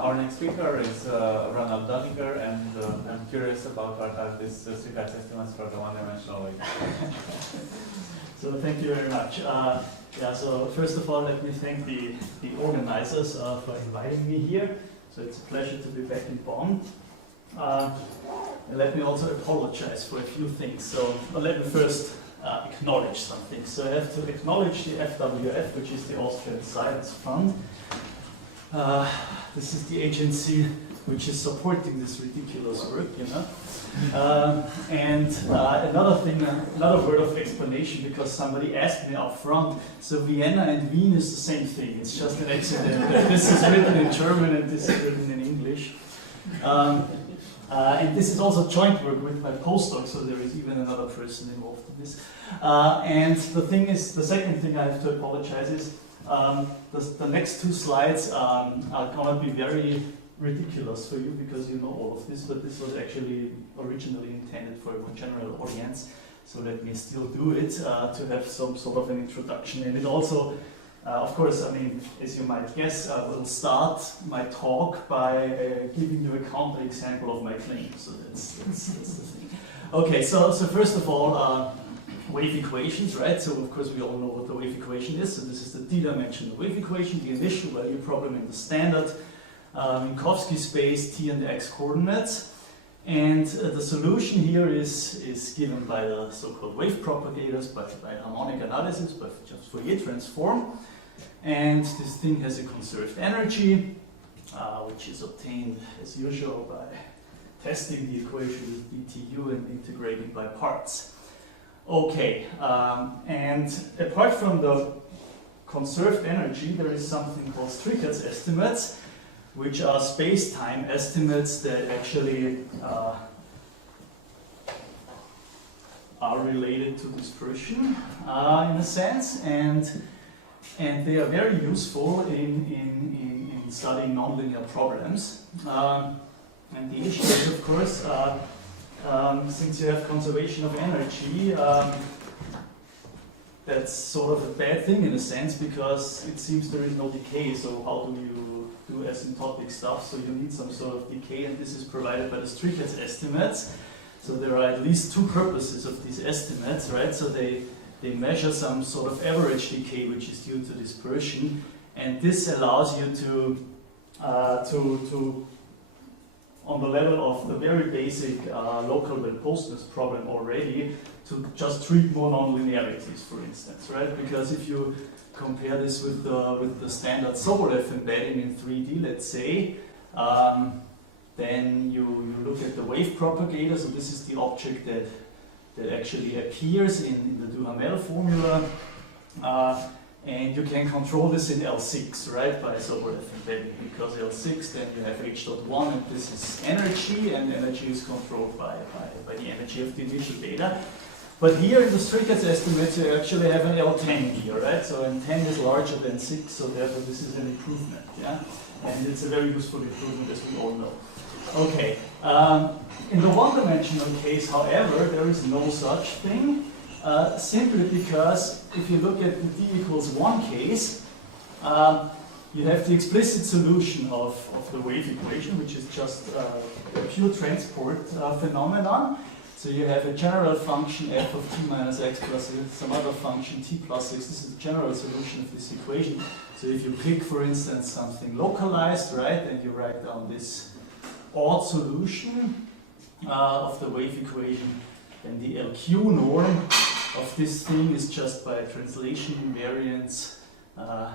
Our next speaker is Roland Donninger, and I'm curious about what are these Strichartz estimates for the one-dimensional wave. So thank you very much. So first of all, let me thank the organizers for inviting me here. So it's a pleasure to be back in Bonn. And let me also apologize for a few things. So let me first acknowledge something. So I have to acknowledge the FWF, which is the Austrian Science Fund. This is the agency which is supporting this ridiculous work, you know. Another word of explanation, because somebody asked me up front. So Vienna and Wien is the same thing. It's just an accident. This is written in German and this is written in English. And this is also joint work with my postdoc, so there is even another person involved in this. And the second thing I have to apologize is, the next two slides are going to be very ridiculous for you because you know all of this, but this was actually originally intended for a more general audience. So let me still do it to have some sort of an introduction. And it also, of course, I mean, as you might guess, I will start my talk by giving you a counterexample of my claim. So that's the thing. Okay, so first of all, wave equations, right? So of course we all know what the wave equation is. So this is the d-dimensional wave equation, the initial value problem in the standard Minkowski space, t and x coordinates. And the solution here is given by the so-called wave propagators, by harmonic analysis, by just Fourier transform. And this thing has a conserved energy, which is obtained as usual by testing the equation with dtu and integrating by parts. Okay, and apart from the conserved energy, there is something called Strichartz estimates, which are space-time estimates that actually are related to dispersion in a sense, and they are very useful in studying nonlinear problems. And the issue is, of course, since you have conservation of energy, that's sort of a bad thing in a sense, because it seems there is no decay. So how do you do asymptotic stuff? So you need some sort of decay, and this is provided by the Strichartz estimates. So there are at least two purposes of these estimates, right? So they measure some sort of average decay, which is due to dispersion, and this allows you to on the level of the very basic local well-postness problem already, to just treat more nonlinearities, for instance, right? Because if you compare this with the standard Sobolev embedding in 3D, let's say, then you look at the wave propagator. So this is the object that actually appears in the Duhamel formula. And you can control this in L6, right, by Sobolev embedding, because L6, then you have h.1, and this is energy, and energy is controlled by the energy of the initial data. But here in the Strichartz estimates, you actually have an L10 here, right? So N10 is larger than 6, so therefore this is an improvement, yeah? And it's a very useful improvement, as we all know. Okay, in the one-dimensional case, however, there is no such thing. Simply because if you look at the d=1 case, you have the explicit solution of the wave equation, which is just a pure transport phenomenon. So you have a general function f of t minus x plus some other function t plus x. This is the general solution of this equation. So if you pick, for instance, something localized, right, and you write down this odd solution of the wave equation, then the LQ norm of this thing is just by translation invariance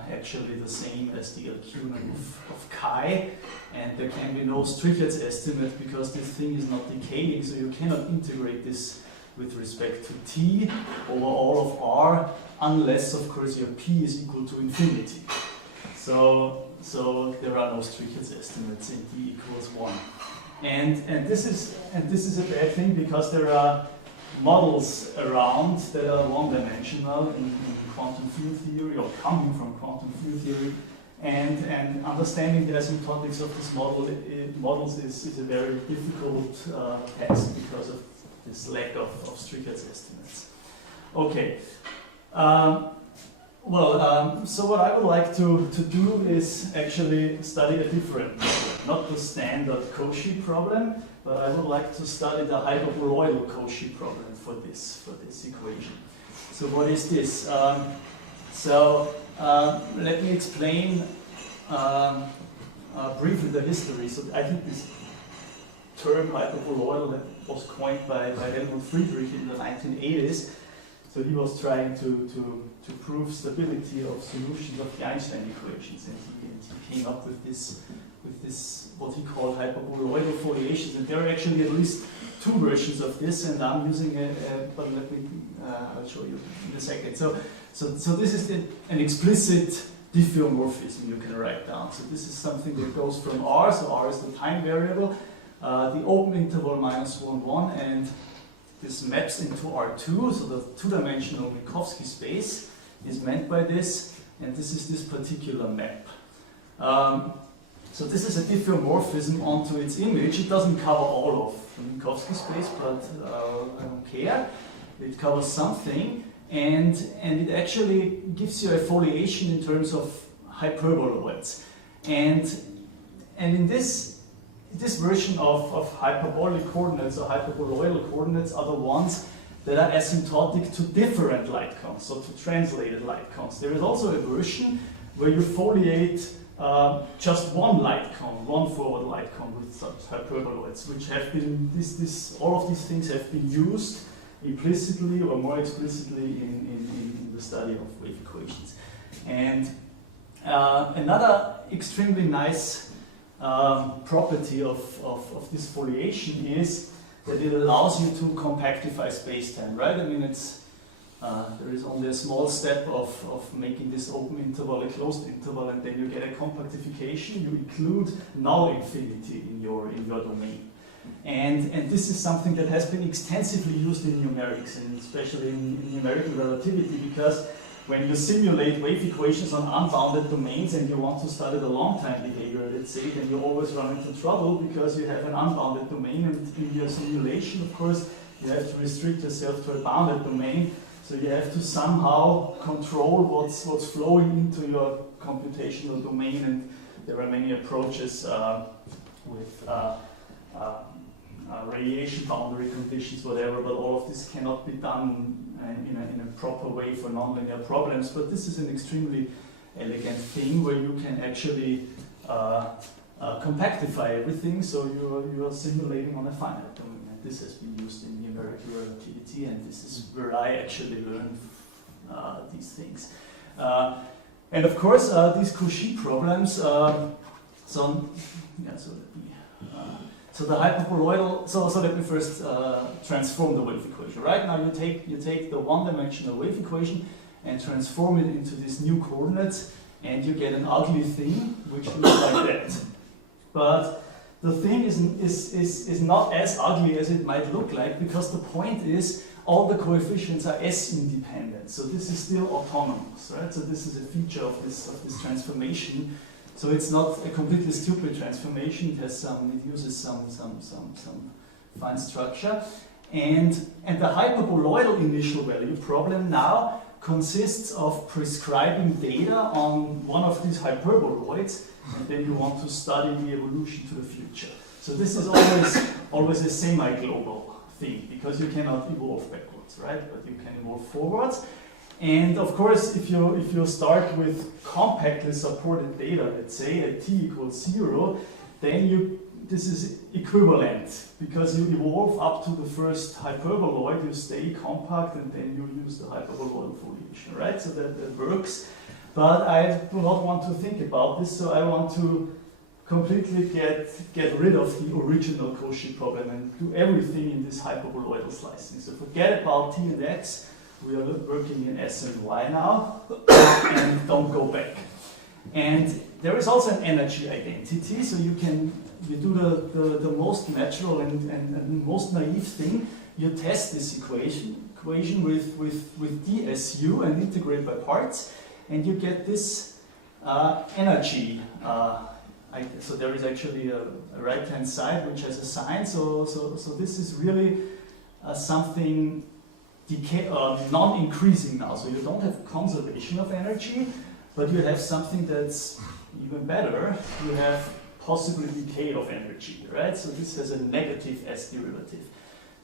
actually the same as the LQ norm of chi, and there can be no Strichartz estimate because this thing is not decaying, so you cannot integrate this with respect to t over all of r unless, of course, your p is equal to infinity. So there are no Strichartz estimates in d=1, and this is a bad thing because there are models around that are one-dimensional in quantum field theory, or coming from quantum field theory, and understanding the asymptotics of these models is a very difficult task because of this lack of Strichartz estimates. Okay, so what I would like to do is actually study a different model. not the standard Cauchy problem, but I would like to study the hyperboloidal Cauchy problem for this equation. So what is this? Let me explain briefly the history. So I think this term hyperboloidal that was coined by Helmut Friedrich in the 1980s. So he was trying to prove stability of solutions of the Einstein equations, and he came up with this what he called hyperboloidal foliations. And there are actually at least two versions of this, and I'm using but I'll show you in a second. So this is an explicit diffeomorphism you can write down. So this is something that goes from R, so R is the time variable, the open interval minus 1, 1, and this maps into R2, so the two-dimensional Minkowski space is meant by this, and this is this particular map. So this is a diffeomorphism onto its image. It doesn't cover all of the Minkowski space, but I don't care. It covers something, and it actually gives you a foliation in terms of hyperboloids. And in this version of hyperbolic coordinates or hyperboloidal coordinates are the ones that are asymptotic to different light cones, so to translated light cones. There is also a version where you foliate just one light cone, one forward light cone with such hyperboloids, which have been, all of these things have been used implicitly or more explicitly in the study of wave equations. And another extremely nice property of this foliation is that it allows you to compactify spacetime, right? I mean, there is only a small step of making this open interval a closed interval, and then you get a compactification. You include null infinity in your domain. And this is something that has been extensively used in numerics, and especially in numerical relativity, because when you simulate wave equations on unbounded domains and you want to study the long-time behavior, let's say, then you always run into trouble because you have an unbounded domain, and in your simulation, of course, you have to restrict yourself to a bounded domain. So you have to somehow control what's flowing into your computational domain, and there are many approaches with radiation boundary conditions, whatever, but all of this cannot be done in a proper way for nonlinear problems. But this is an extremely elegant thing where you can actually compactify everything, so you are simulating on a finite domain. And this has been used in numerical relativity, and this is where I actually learned these things. And of course, these Cauchy problems. So the hyperboloidal. So let me first transform the wave equation. Right now, you take the one-dimensional wave equation and transform it into these new coordinates, and you get an ugly thing which looks like that. But the thing is not as ugly as it might look like, because the point is all the coefficients are S-independent. So this is still autonomous, right? So this is a feature of this transformation. So it's not a completely stupid transformation. It uses some fine structure, and the hyperboloidal initial value problem now consists of prescribing data on one of these hyperboloids, and then you want to study the evolution to the future. So this is always a semi-global thing, because you cannot evolve backwards, right? But you can evolve forwards. And of course, if you start with compactly supported data, let's say at t equals 0, then this is equivalent, because you evolve up to the first hyperboloid, you stay compact, and then you use the hyperboloidal foliation, right? So that works. But I do not want to think about this, so I want to completely get rid of the original Cauchy problem and do everything in this hyperboloidal slicing. So forget about t and x. We are working in S and Y now, and don't go back. And there is also an energy identity, so you do the most natural and most naive thing. You test this equation with dSu and integrate by parts, and you get this energy. So there is actually a right-hand side which has a sign. So this is really something non-increasing now. So you don't have conservation of energy, but you have something that's even better. You have possibly decay of energy, right? So this has a negative S derivative.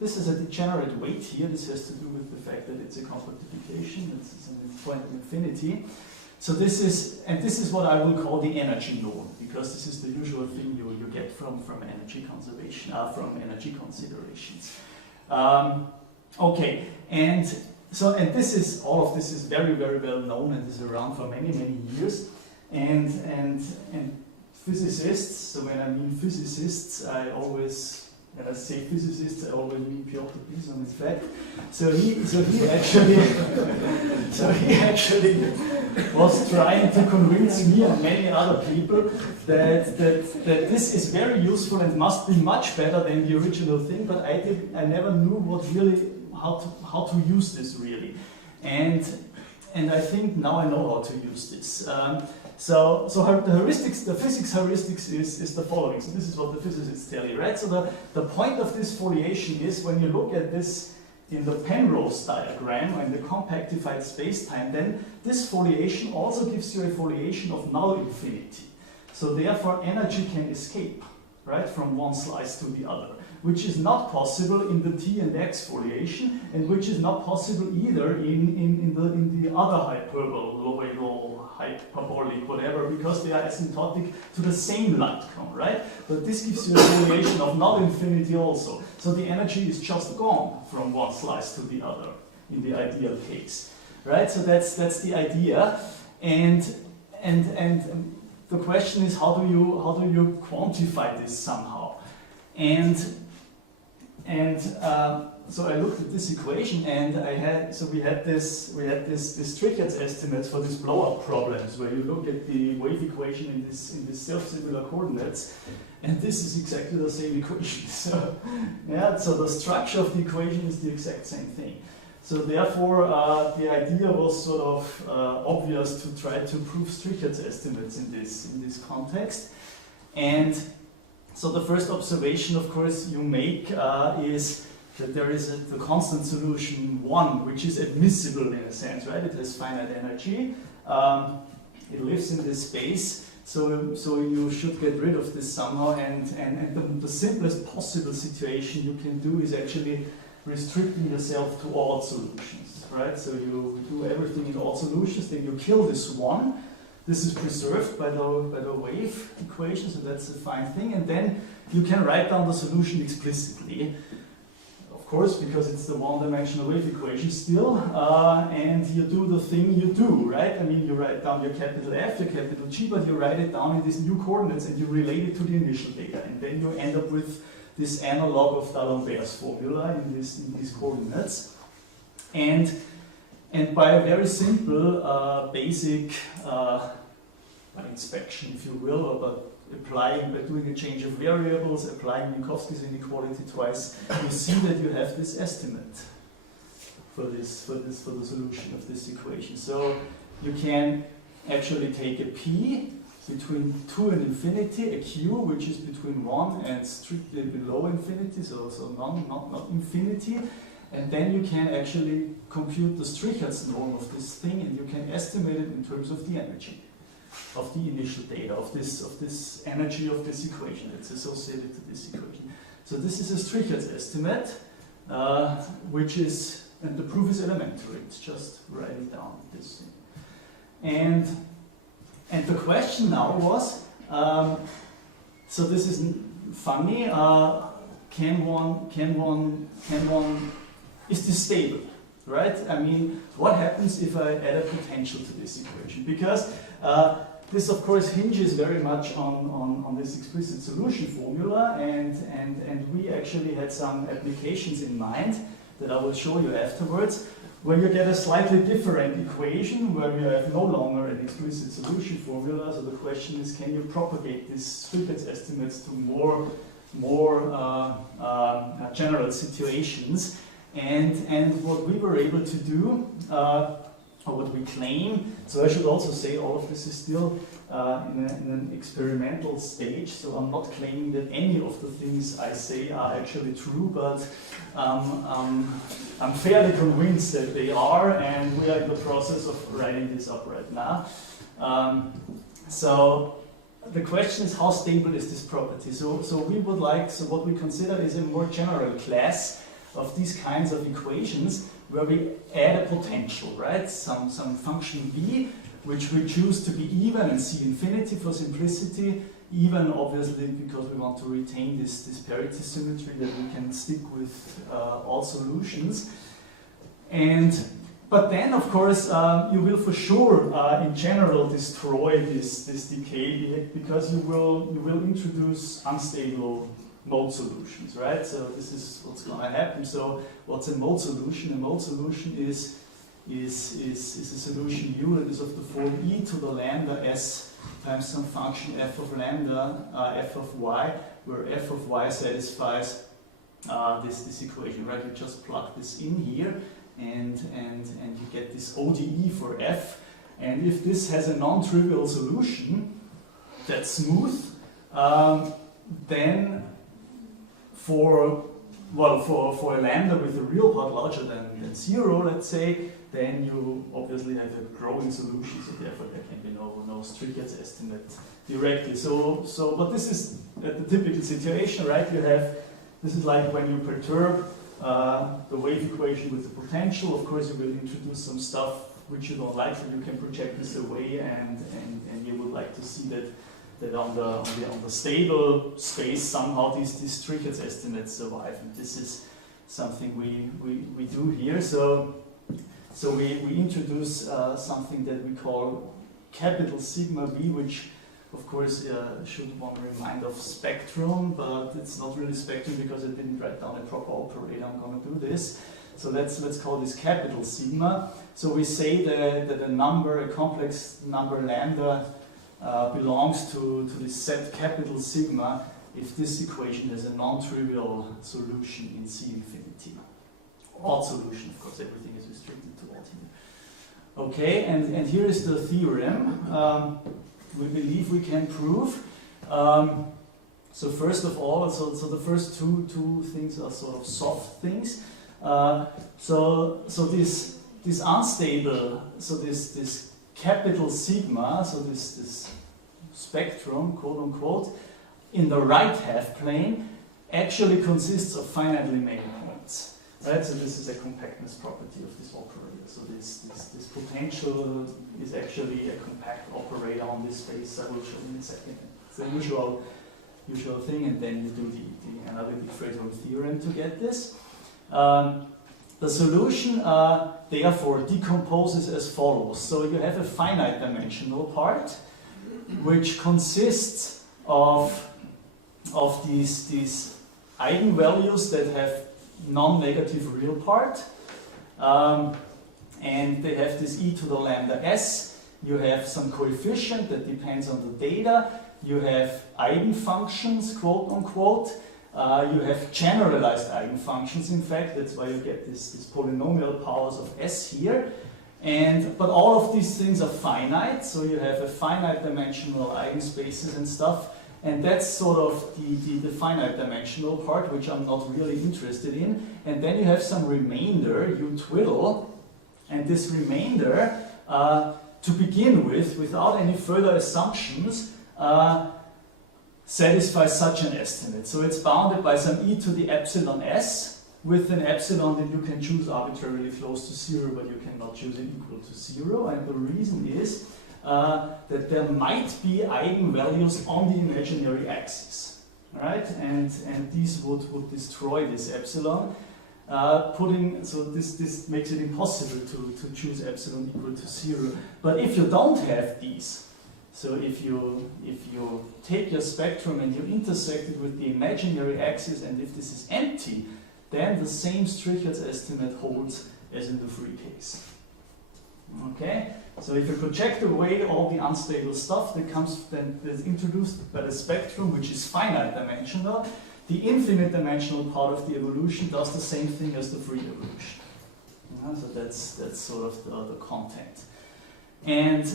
This is a degenerate weight here. This has to do with the fact that it's a compactification. It's an point of infinity. So this is what I will call the energy norm, because this is the usual thing you get from energy conservation, from energy considerations. Okay, and this is all of this is very, very well known and is around for many, many years. And physicists, so when I mean physicists, when I say physicists, I always mean Piotr Bison, in fact. So he actually was trying to convince me and many other people that this is very useful and must be much better than the original thing. But I never knew how to use this really, and I think now I know how to use this. So the physics heuristics is the following. So this is what the physicists tell you, right? So the point of this foliation is when you look at this in the Penrose diagram, or in the compactified spacetime, then this foliation also gives you a foliation of null infinity. So therefore energy can escape, right, from one slice to the other, which is not possible in the T and X foliation, and which is not possible either in the other hyperboloidal, hyperbolic, whatever, because they are asymptotic to the same light cone, right? But this gives you a foliation of null infinity also. So the energy is just gone from one slice to the other in the ideal case, right? So that's the idea, and the question is how do you quantify this somehow? So I looked at this equation, and we had this Strichartz estimates for these blow-up problems, where you look at the wave equation in this self-similar coordinates, and this is exactly the same equation. So yeah, so the structure of the equation is the exact same thing. So therefore, the idea was sort of obvious to try to prove Strichartz estimates in this context, and so the first observation, of course, you make is that there is the constant solution 1, which is admissible in a sense, right? It has finite energy. It lives in this space, so you should get rid of this somehow. And the simplest possible situation you can do is actually restricting yourself to odd solutions, right? So you do everything in odd solutions, then you kill this 1. This is preserved by the wave equation, so that's a fine thing. And then you can write down the solution explicitly, of course, because it's the one-dimensional wave equation still. And you do the thing you do, right? I mean, you write down your capital F, your capital G, but you write it down in these new coordinates and you relate it to the initial data. And then you end up with this analog of D'Alembert's formula in these coordinates. And by a very simple, basic inspection, if you will, or by doing a change of variables, applying Minkowski's inequality twice, you see that you have this estimate for the solution of this equation. So you can actually take a P between 2 and infinity, a Q which is between 1 and strictly below infinity, so not infinity. And then you can actually compute the Strichartz norm of this thing, and you can estimate it in terms of the energy of the initial data, of this energy of this equation that's associated to this equation. So this is a Strichartz estimate, which is, and the proof is elementary. It's just writing down this thing. And the question now was, so this is funny. Is this stable, right? I mean, what happens if I add a potential to this equation? Because this, of course, hinges very much on this explicit solution formula, and we actually had some applications in mind that I will show you afterwards, where you get a slightly different equation, where you have no longer an explicit solution formula. So the question is, can you propagate these Strichartz estimates to more general situations? And what we were able to do, or what we claim, so I should also say all of this is still in an experimental stage, so I'm not claiming that any of the things I say are actually true, but I'm fairly convinced that they are, and we are in the process of writing this up right now. So the question is how stable is this property? So what we consider is a more general class of these kinds of equations where we add a potential, right? Some function v, which we choose to be even and C infinity for simplicity, even obviously because we want to retain this parity symmetry that we can stick with all solutions. But then, of course, you will for sure, in general, destroy this decay because you will introduce unstable mode solutions, right? So this is what's going to happen. So what's a mode solution? A mode solution is a solution U that is of the form e to the lambda s times some function f of lambda f of y, where f of y satisfies this equation, right? You just plug this in here. And you get this ODE for f, and if this has a non-trivial solution that's smooth, then for a lambda with a real part larger than 0, let's say, then you obviously have a growing solution, so therefore there can be no Strichartz estimate directly. But this is the typical situation, right? This is like when you perturb the wave equation with the potential. Of course, you will introduce some stuff which you don't like, so you can project this away, and you would like to see that on the stable space somehow these Strichartz estimates survive, and this is something we do here. So we introduce something that we call capital sigma v, which of course should one remind of spectrum, but it's not really spectrum because I didn't write down a proper operator. I'm going to do this. So let's call this capital sigma. So we say that a complex number lambda belongs to this set capital sigma if this equation has a non-trivial solution in C infinity. Odd solution, of course, everything is restricted to odd here. Okay, and here is the theorem. We believe we can prove. So first of all, so the first two things are sort of soft things. So this unstable, so this capital sigma, so this spectrum, quote unquote, in the right half plane actually consists of finitely many points. Right? So this is a compactness property of this operator. So this potential is actually a compact operator on this space. I will show you in a second. It's the usual thing, and then you do the analytic Fredholm theorem to get this. The solution therefore decomposes as follows. So you have a finite dimensional part which consists of these eigenvalues that have non-negative real part, and they have this e to the lambda s. You have some coefficient that depends on the data. You have eigenfunctions, quote unquote. You have generalized eigenfunctions, in fact. That's why you get this polynomial powers of s here. But all of these things are finite, so you have a finite dimensional eigenspaces and stuff. And that's sort of the finite dimensional part, which I'm not really interested in. And then you have some remainder, you twiddle. And this remainder, to begin with, without any further assumptions, satisfies such an estimate. So it's bounded by some e to the epsilon s, with an epsilon that you can choose arbitrarily close to 0, but you cannot choose it equal to 0. And the reason is that there might be eigenvalues on the imaginary axis, right? And these would destroy this epsilon. So this makes it impossible to choose epsilon equal to 0. But if you don't have these, so if you take your spectrum and you intersect it with the imaginary axis, and if this is empty, then the same Strichartz estimate holds as in the free case. Okay? So if you project away all the unstable stuff that's introduced by the spectrum, which is finite dimensional, the infinite dimensional part of the evolution does the same thing as the free evolution. So that's sort of the content. And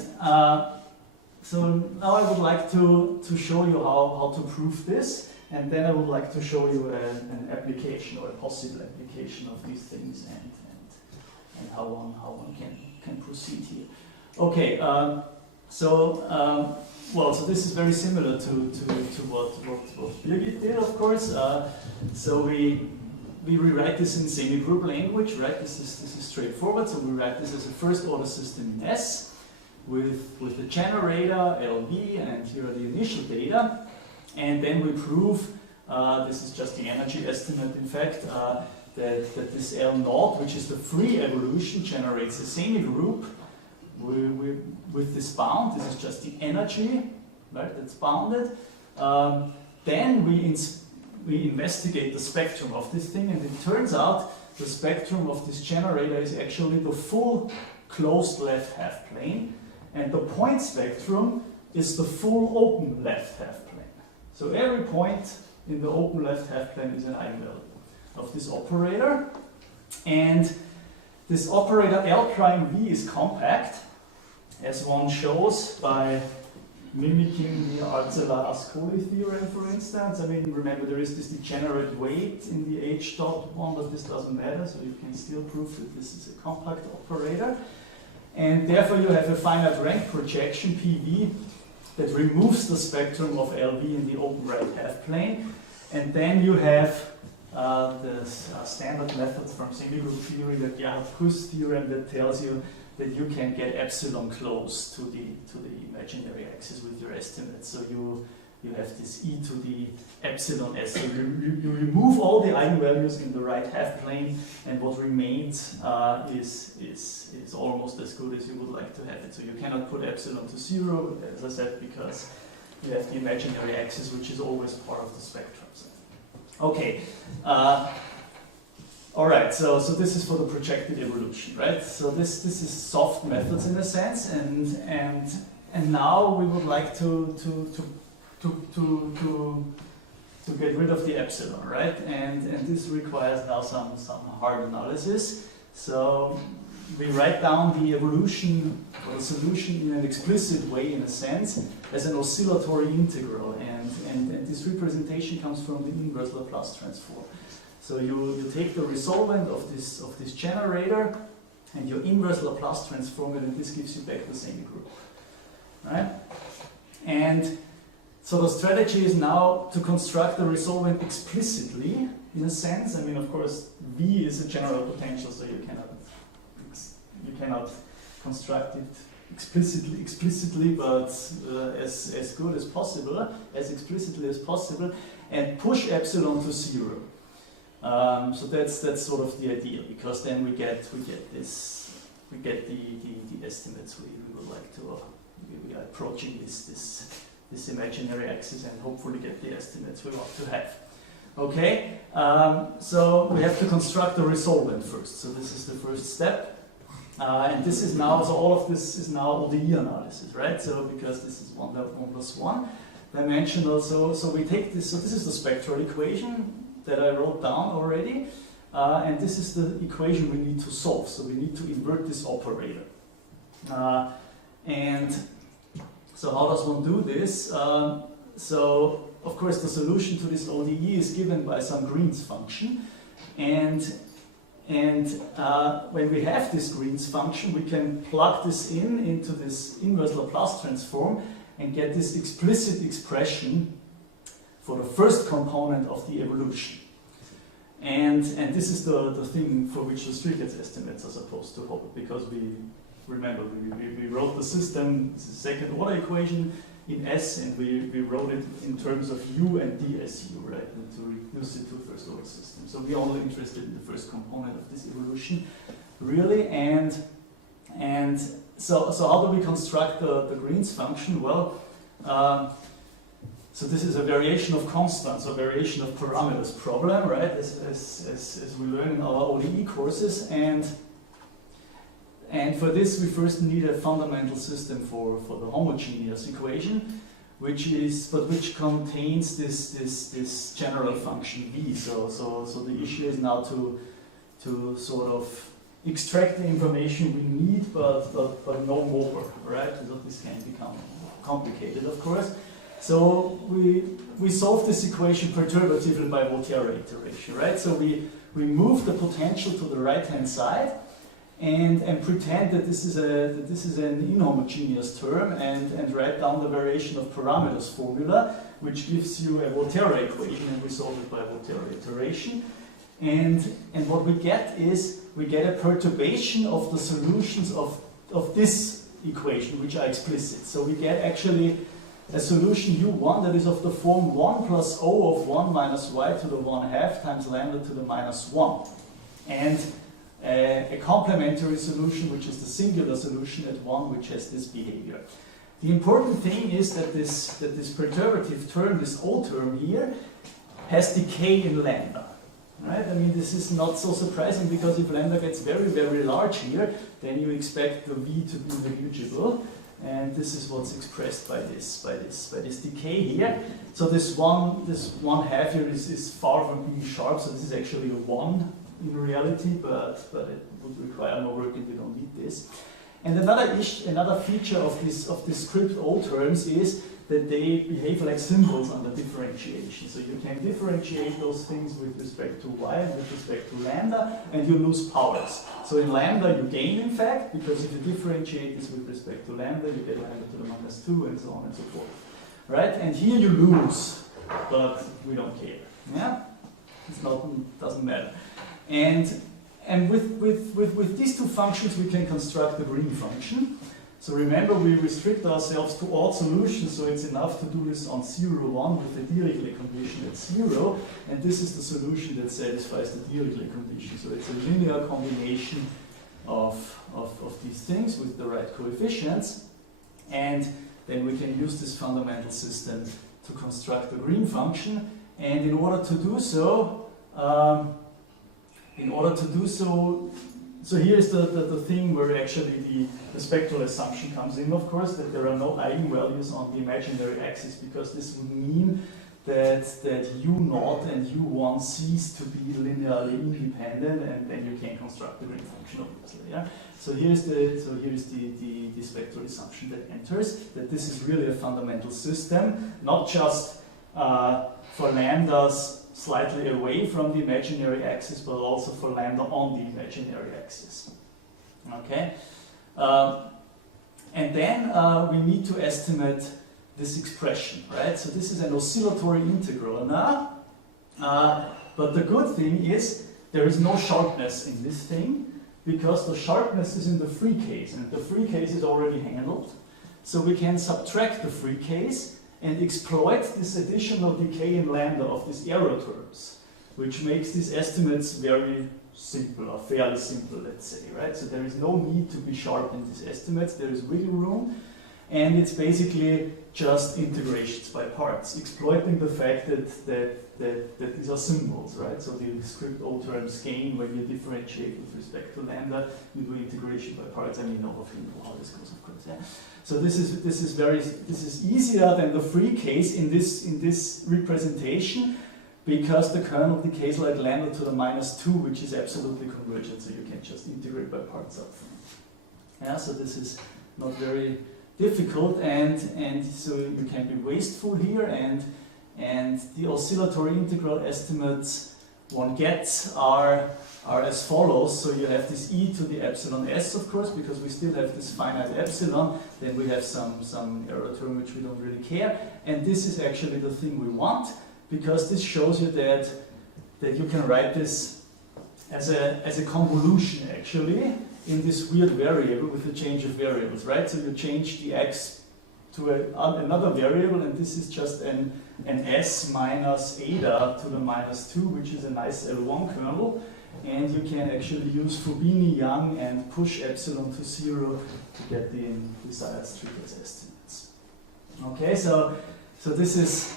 so now I would like to show you how to prove this, and then I would like to show you an application or a possible application of these things and how one can proceed here. Okay, So, well, so this is very similar to what Birgit did, of course. So we rewrite this in semi-group language, right? This is straightforward. So we write this as a first-order system in S with the generator LV, and here are the initial data, and then we prove this is just the energy estimate, in fact, that this L naught, which is the free evolution, generates a semi-group with this bound. This is just the energy, right? That's bounded. Then we investigate the spectrum of this thing, and it turns out the spectrum of this generator is actually the full closed left half plane, and the point spectrum is the full open left half plane. So every point in the open left half plane is an eigenvalue of this operator, and this operator L prime V is compact, as one shows by mimicking the Arzelà-Ascoli theorem, for instance. I mean, remember, there is this degenerate weight in the H dot one, but this doesn't matter, so you can still prove that this is a compact operator. And therefore you have a finite rank projection, PV, that removes the spectrum of LV in the open right half plane. And then you have the standard methods from semigroup theory, the Gerhardt-Kuss theorem, that tells you that you can get epsilon close to the imaginary axis with your estimates. So you have this e to the epsilon s. So you remove all the eigenvalues in the right half plane, and what remains is almost as good as you would like to have it. So you cannot put epsilon to 0, as I said, because you have the imaginary axis, which is always part of the spectrum. Okay. All right, so this is for the projected evolution, right? So this is soft methods in a sense, and now we would like to get rid of the epsilon, right? And this requires now some hard analysis. So we write down the evolution or the solution in an explicit way, in a sense, as an oscillatory integral, and this representation comes from the inverse Laplace transform. So you take the resolvent of this generator, and you inverse Laplace transform it, and this gives you back the semigroup, right? And so the strategy is now to construct the resolvent explicitly, in a sense. I mean, of course, V is a general potential, so you cannot construct it explicitly, but as good as possible, as explicitly as possible, and push epsilon to 0. So that's sort of the idea, because then we get the estimates we would like to. We are approaching this imaginary axis, and hopefully get the estimates we want to have. Okay, so we have to construct the resolvent first. So this is the first step, and this is now. So all of this is now ODE analysis, right? So because this is 1 plus 1 dimensional. So we take this. So this is the spectral equation that I wrote down already, and this is the equation we need to solve. So we need to invert this operator. And so how does one do this? So of course the solution to this ODE is given by some Green's function, and when we have this Green's function, we can plug this into this inverse Laplace transform and get this explicit expression for the first component of the evolution. And this is the thing for which the Strichartz estimates are supposed to hold, because we wrote the system, it's a second order equation in S, and we wrote it in terms of U and DSU, right, and to reduce it to a first order system. So we're only interested in the first component of this evolution, really, and so how do we construct the Green's function? Well, so this is a variation of constants, or variation of parameters problem, right, as we learn in our ODE courses, and for this we first need a fundamental system for the homogeneous equation, which contains this general function V. So the issue is now to sort of extract the information we need, but no more, right? So this can become complicated, of course. So we solve this equation perturbatively by Volterra iteration, right? So we move the potential to the right-hand side, and pretend that this is an inhomogeneous term and write down the variation of parameters formula, which gives you a Volterra equation, and we solve it by Volterra iteration. And what we get is we get a perturbation of the solutions of this equation, which are explicit. So we get actually a solution U1 that is of the form 1 plus O of 1 minus y to the 1/2 times lambda to the minus 1. And a complementary solution, which is the singular solution at 1, which has this behavior. The important thing is that this perturbative term, this O term here, has decay in lambda. Right? I mean, this is not so surprising because if lambda gets very, very large here, then you expect the V to be negligible. And this is what's expressed by this decay here. So this 1/2 here is far from being sharp, so this is actually a 1 in reality, but it would require more work and we don't need this. And another feature of this script O terms is that they behave like symbols under differentiation. So you can differentiate those things with respect to y and with respect to lambda, and you lose powers. So in lambda you gain, in fact, because if you differentiate this with respect to lambda, you get lambda to the minus 2 and so on and so forth. Right? And here you lose, but we don't care. Yeah? Doesn't matter. And with these two functions we can construct the green function. So remember, we restrict ourselves to odd solutions, so it's enough to do this on 0, 1 with the Dirichlet condition at 0, and this is the solution that satisfies the Dirichlet condition. So it's a linear combination of these things with the right coefficients, and then we can use this fundamental system to construct the green function. And in order to do so, so here's the thing where actually the spectral assumption comes in, of course, that there are no eigenvalues on the imaginary axis, because this would mean that U0 and U1 cease to be linearly independent, and then you can construct the green function, obviously. Yeah? So here's the spectral assumption that enters, that this is really a fundamental system, not just for lambdas slightly away from the imaginary axis, but also for lambda on the imaginary axis. Okay? And then we need to estimate this expression, right? So this is an oscillatory integral now. But the good thing is there is no sharpness in this thing, because the sharpness is in the free case, and the free case is already handled. So we can subtract the free case and exploit this additional decay in lambda of these error terms, which makes these estimates very simple, or fairly simple, let's say, right? So there is no need to be sharp in these estimates, there is wiggle room, and it's basically just integrations by parts, exploiting the fact that these are symbols, right? So the script O terms gain when you differentiate with respect to lambda, you do integration by parts. I mean, all of you know how this goes, of course. Yeah? So this is easier than the free case in this representation, because the kernel decays like lambda to the minus 2, which is absolutely convergent, so you can just integrate by parts up front. Yeah, so this is not very difficult, and so you can be wasteful here, and the oscillatory integral estimates one gets are as follows. So you have this e to the epsilon s, of course, because we still have this finite epsilon. Then we have some error term which we don't really care, and this is actually the thing we want, because this shows you that you can write this as a convolution actually in this weird variable with a change of variables, right? So you change the x to another variable, and this is just an s minus eta to the minus 2, which is a nice L1 kernel, and you can actually use Fubini-Young and push epsilon to 0 to get the desired Strichartz estimates. Okay, so this is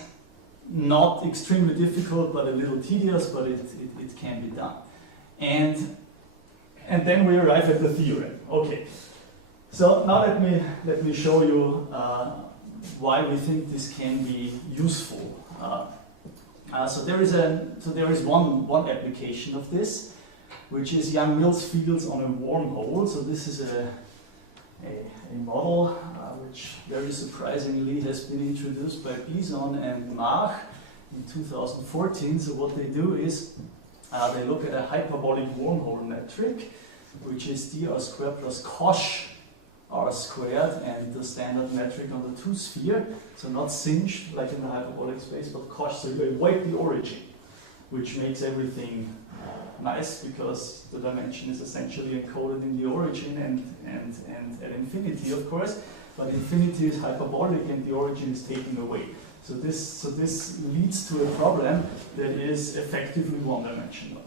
not extremely difficult, but a little tedious, but it can be done. And then we arrive at the theorem. Okay, so now let me show you why we think this can be useful. So there is one application of this, which is Young-Mills fields on a wormhole. So this is a model which very surprisingly has been introduced by Bison and Mach in 2014. So what they do is they look at a hyperbolic wormhole metric, which is dr squared plus cosh r squared, and the standard metric on the 2 sphere, so not sinh like in the hyperbolic space, but cosh, so you avoid the origin, which makes everything nice because the dimension is essentially encoded in the origin and at infinity, of course, but infinity is hyperbolic and the origin is taken away. So this leads to a problem that is effectively one-dimensional.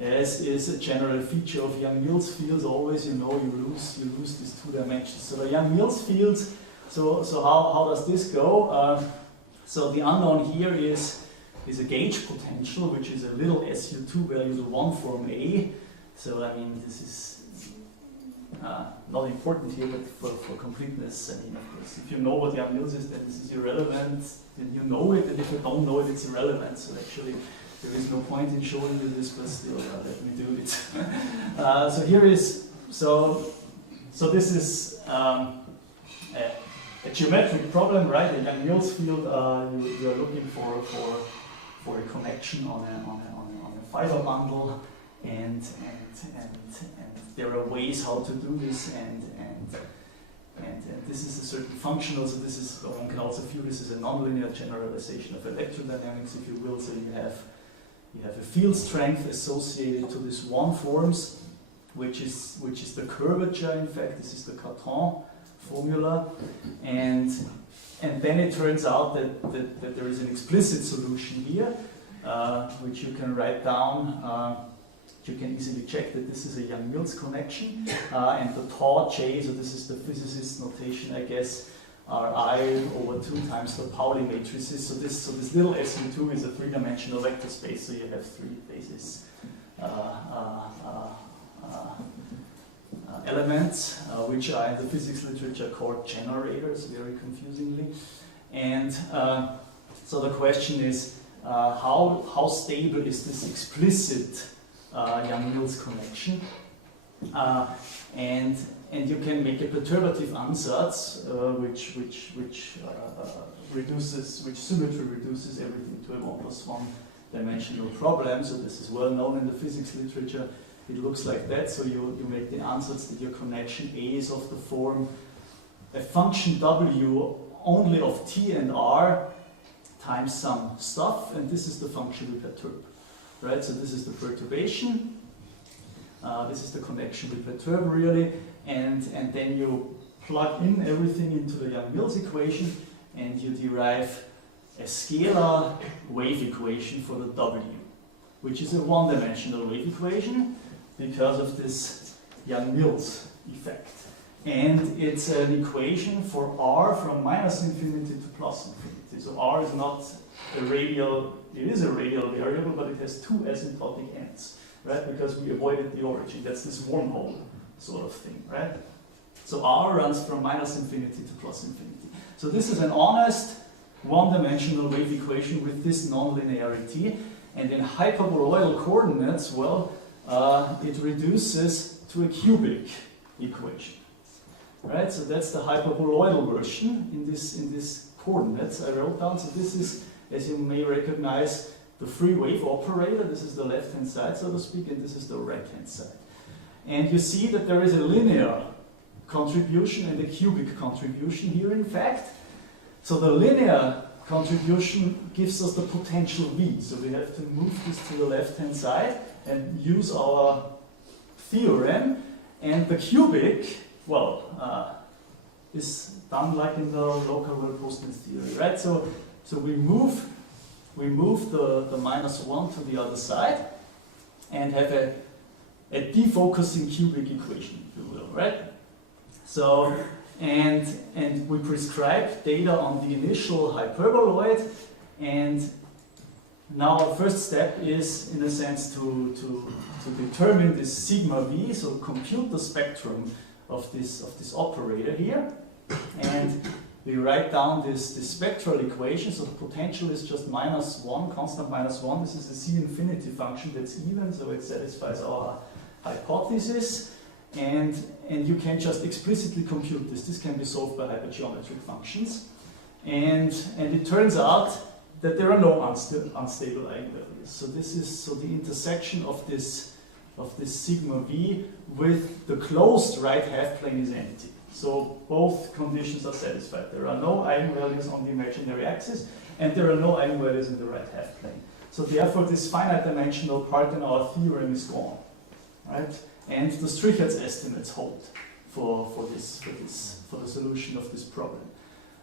As is a general feature of Young-Mills fields, always you lose these 2 dimensions. So the Young-Mills fields, so how does this go? So the unknown here is a gauge potential, which is a little SU2 value to 1 form A. So I mean this is not important here, but for completeness, I mean, of course, if you know what Young-Mills is, then this is irrelevant, then you know it, and if you don't know it, it's irrelevant. So actually, there is no point in showing you this, but still, let me do it. So here is, so this is a geometric problem, right? In Young-Mills field, you are looking for a connection on a fiber bundle, and there are ways how to do this, and this is a certain functional, so this is, one can also view this as a nonlinear generalization of electrodynamics, if you will. So you have a field strength associated to this 1 forms, which is the curvature, in fact. This is the Cartan formula, and then it turns out that there is an explicit solution here, which you can write down. You can easily check that this is a Young-Mills connection, and the tau j, so this is the physicist's notation, I guess, are I over 2 times the Pauli matrices. So this little SU2 is a 3-dimensional vector space, so you have 3 basis elements, which are in the physics literature called generators, very confusingly. And so the question is, how stable is this explicit Young-Mills connection, and you can make a perturbative ansatz, which symmetry reduces everything to a 1+1 dimensional problem. So this is well known in the physics literature. It looks like that. So you make the ansatz that your connection A is of the form a function W only of T and R times some stuff, and this is the function we perturb. Right, so this is the perturbation, this is the connection we perturb really, and then you plug in everything into the Young-Mills equation, and you derive a scalar wave equation for the W, which is a 1-dimensional wave equation because of this Young-Mills effect. And it's an equation for R from -infinity to +infinity. So R is not a radial. It is a radial variable, but it has 2 asymptotic ends, right? Because we avoided the origin. That's this wormhole sort of thing, right? So R runs from -infinity to +infinity. So this is an honest 1-dimensional wave equation with this nonlinearity. And in hyperboloidal coordinates, well, it reduces to a cubic equation, right? So that's the hyperboloidal version in this coordinates I wrote down. So this is, as you may recognize, the free wave operator. This is the left-hand side, so to speak, and this is the right-hand side. And you see that there is a linear contribution and a cubic contribution here, in fact. So the linear contribution gives us the potential V. So we have to move this to the left-hand side and use our theorem. And the cubic, well, is done like in the local well-postness theory, right? So we move the -1 to the other side and have a defocusing cubic equation, if you will, right? So, and we prescribe data on the initial hyperboloid, and now our first step is, in a sense, to determine this sigma V, so compute the spectrum of this operator here, and we write down this spectral equation. So the potential is just -1, constant -1. This is a C infinity function that's even, so it satisfies our hypothesis. And you can just explicitly compute this. This can be solved by hypergeometric functions. And it turns out that there are no unstable eigenvalues. So this is the intersection of this sigma v with the closed right half plane is empty. So both conditions are satisfied. There are no eigenvalues on the imaginary axis, and there are no eigenvalues in the right half plane. So therefore, this finite dimensional part in our theorem is gone, right? And the Strichartz estimates hold for the solution of this problem.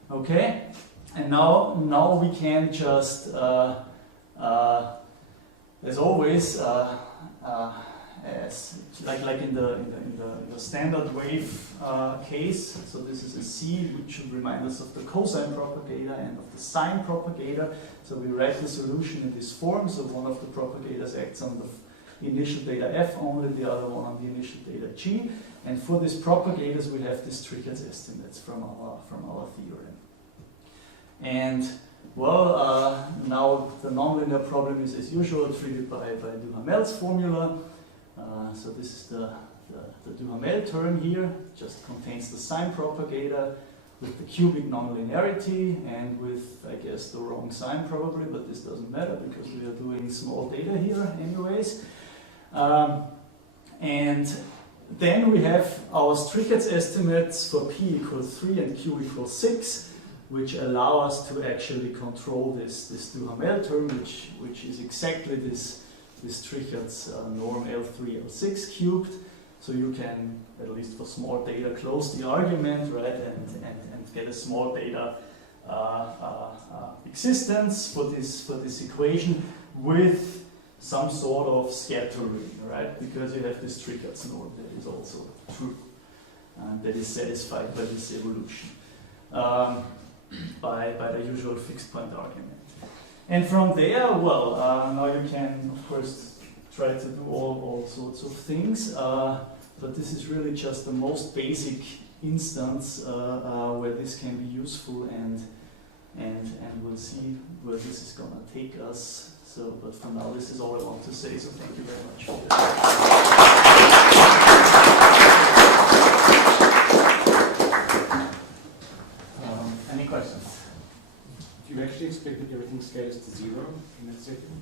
Okay, and now we can just, as always, as like in the standard wave case. So this is a C, which should remind us of the cosine propagator and of the sine propagator. So we write the solution in this form. So one of the propagators acts on the initial data f only, the other one on the initial data g. And for these propagators, we have these Strichartz estimates from our theorem. And well, now the nonlinear problem is as usual treated by Duhamel's formula. So this is the Duhamel term here, just contains the sine propagator with the cubic nonlinearity and with, I guess, the wrong sign probably, but this doesn't matter because we are doing small data here anyways. And then we have our Strichartz estimates for p equals 3 and q equals 6, which allow us to actually control this Duhamel term, which is exactly this Strichartz norm L3, L6 cubed. So you can, at least for small data, close the argument, right, and get a small data existence for this equation with some sort of scattering, right, because you have this Strichartz norm that is also true, that is satisfied by this evolution, by the usual fixed point argument. And from there, well, now you can, of course, try to do all sorts of things, but this is really just the most basic instance where this can be useful, and we'll see where this is going to take us. So, but for now, this is all I want to say, so thank you very much. Any questions? Do you actually expect that everything scales to 0 in that setting?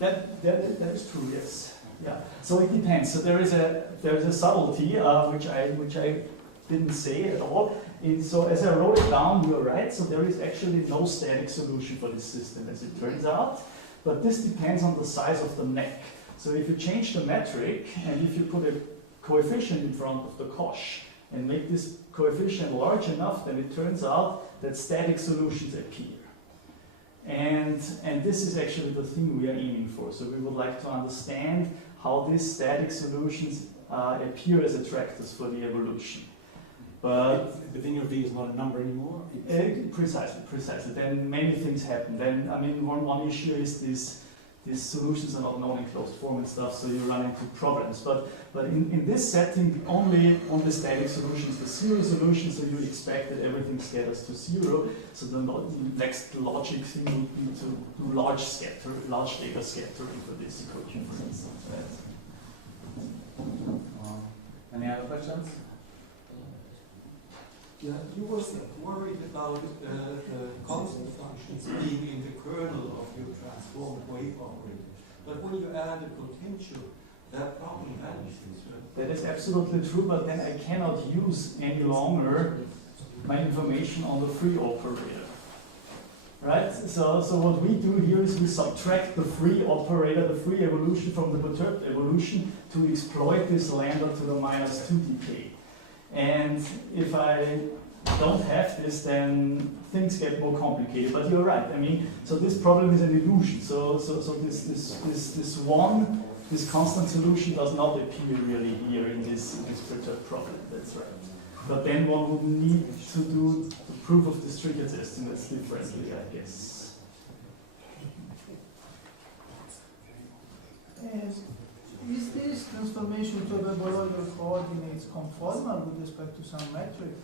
That is true, yes. Yeah. So it depends. So there is a subtlety which I didn't say at all. So as I wrote it down, you're right. So there is actually no static solution for this system, as it turns out. But this depends on the size of the neck. So if you change the metric and if you put a coefficient in front of the cosh and make this coefficient large enough, then it turns out that static solutions appear. And this is actually the thing we are aiming for. So we would like to understand how these static solutions appear as attractors for the evolution. But the thing of V is not a number anymore? Precisely. Then many things happen. Then, I mean, one issue is these solutions are not known in closed form and stuff, so you run into problems. But in this setting, only on the static solutions, the zero solution, so you expect that everything scatters to 0. So the next logic thing would be to do large data scattering for this equation, for instance. Right? Any other questions? Yeah, you were worried about constant functions being in the kernel of your transformed wave operator. But when you add a potential, that problem vanishes. That is absolutely true, but then I cannot use any longer my information on the free operator. Right? So what we do here is we subtract the free operator, the free evolution from the perturbed evolution to exploit this lambda to the minus 2 decay. And if I don't have this, then things get more complicated. But you're right. I mean, so this problem is an illusion. So this constant solution does not appear really here in this perturbed problem. That's right. But then one would need to do the proof of the Strichartz estimates differently, I guess. Is this transformation to hyperboloidal coordinates conformal with respect to some metric?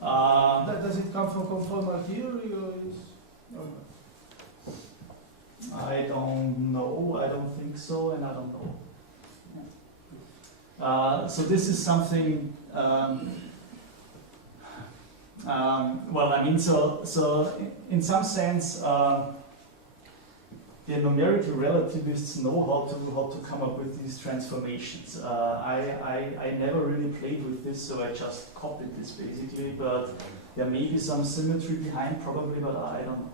Does it come from conformal theory or is? I don't know. I don't think so, and I don't know. So this is something. Well, I mean, so in some sense. the numerical relativists know how to come up with these transformations. I never really played with this, so I just copied this basically, but there may be some symmetry behind probably, but I don't know.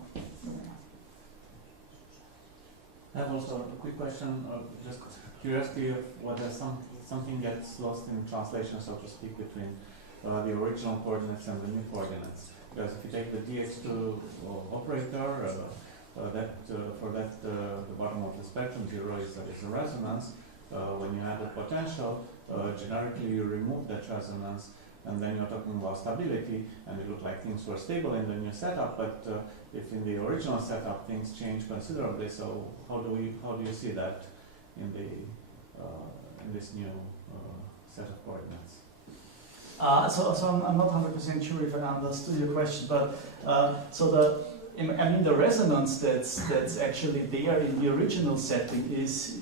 I have also a quick question, just curiosity of whether something gets lost in translation, so to speak, between the original coordinates and the new coordinates. Because if you take the dx2 operator, the bottom of the spectrum 0 is a resonance. When you add a potential, generically you remove that resonance, and then you're talking about stability, and it looked like things were stable in the new setup, but if in the original setup things change considerably, so how do you see that in this new set of coordinates? So I'm not 100% sure if I understood your question, but the resonance that's actually there in the original setting is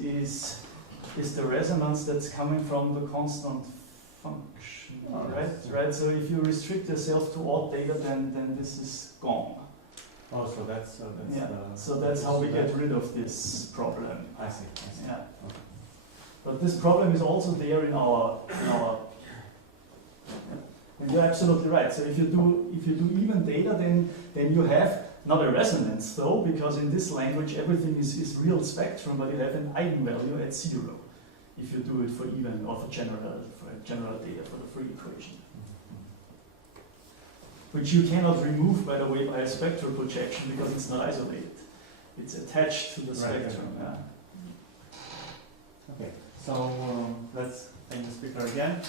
the resonance that's coming from the constant function, right? So if you restrict yourself to odd data, then this is gone. Oh, so that's yeah. So that's how we get rid of this problem. I see. Yeah. Okay. But this problem is also there in our. And you're absolutely right. So if you do even data, then you have not a resonance though, because in this language everything is real spectrum, but you have an eigenvalue at 0 if you do it for even or for general data for the free equation, which you cannot remove, by the way, by a spectral projection because it's not isolated. It's attached to the spectrum. Right. Yeah. Okay. So let's thank the speaker again.